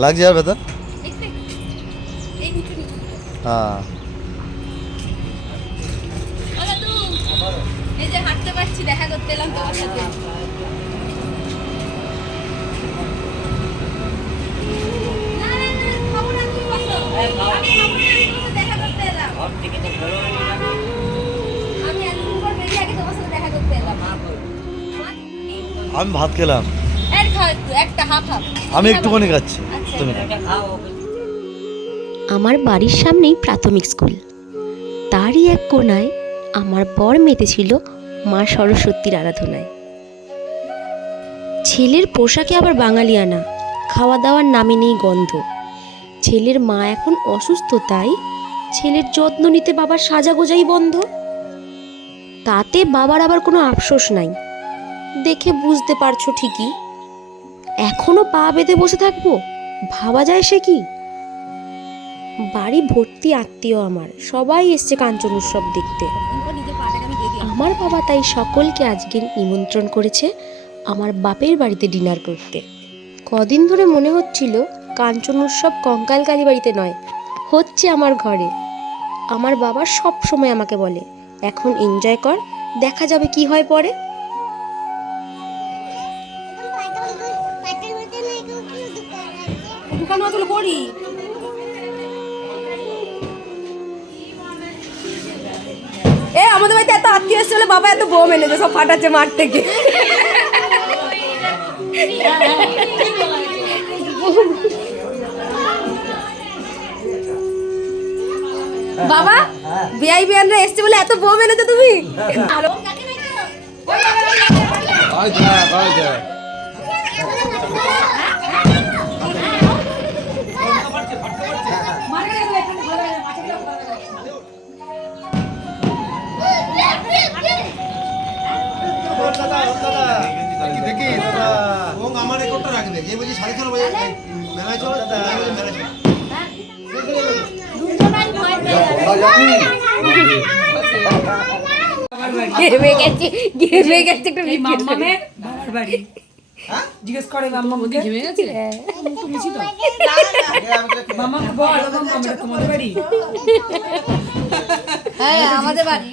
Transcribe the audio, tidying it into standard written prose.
লাগছে আর ব্যথা? হ্যাঁ এই যে হাঁটতে পারছি, দেখা করতে এলাম তোমার সাথে। আমি ভাত খেলাম। আমি একটুখানি খাচ্ছি, তুমি খাও। আমার বাড়ির সামনেই প্রাথমিক স্কুল, তারই এক কোণায় আমার বর মেতেছিল মা সরস্বতীর আরাধনায়। ছেলের পোশাকে আবার বাঙালিয়ানা, খাওয়া দাওয়ার নামে নেই গন্ধ। ছেলের মা এখন অসুস্থ, তাই ছেলের যত্ন নিতে বাবার সাজাগোজাই বন্ধ। তাতে বাবার আবার কোনো আফসোস নাই, দেখে বুঝতে পারছো ঠিকই। এখনো পা বেঁধে বসে থাকবো, ভাবা যায় সে কি? বাড়ি ভর্তি আত্মীয়, আমার সবাই এসছে কাঞ্চন উৎসব দেখতে। আমার বাবা তাই সকলকে আজকের নিমন্ত্রণ করেছে আমার বাপের বাড়িতে ডিনার করতে। কদিন ধরে মনে হচ্ছিল কাঞ্চন উৎসব কঙ্কাল কালী বাড়িতে নয়, হচ্ছে আমার ঘরে। আমার বাবা সব সময় আমাকে বলে, এখন এনজয় কর, দেখা যাবে কি হয় পরে। করি আমাদের বাড়িতে এত আত্মীয় এসেছে বলে বাবা এত বোম এনেছে, সব ফাটাচ্ছে মাঠ থেকে। বাবা ভিআইপি আনরা এসেছে বলে এত বোম এনেছো তুমি। আমার রেকর্ডটা রাখবে, যে বলছি 6:30 বাজে মেলায় চলো, মেলায় চলো। জিজ্ঞেস করে মাম্মা ঘেমে গেছে, মাম্মা বল তোমাদের বাড়ি? হ্যাঁ আমাদের বাড়ি।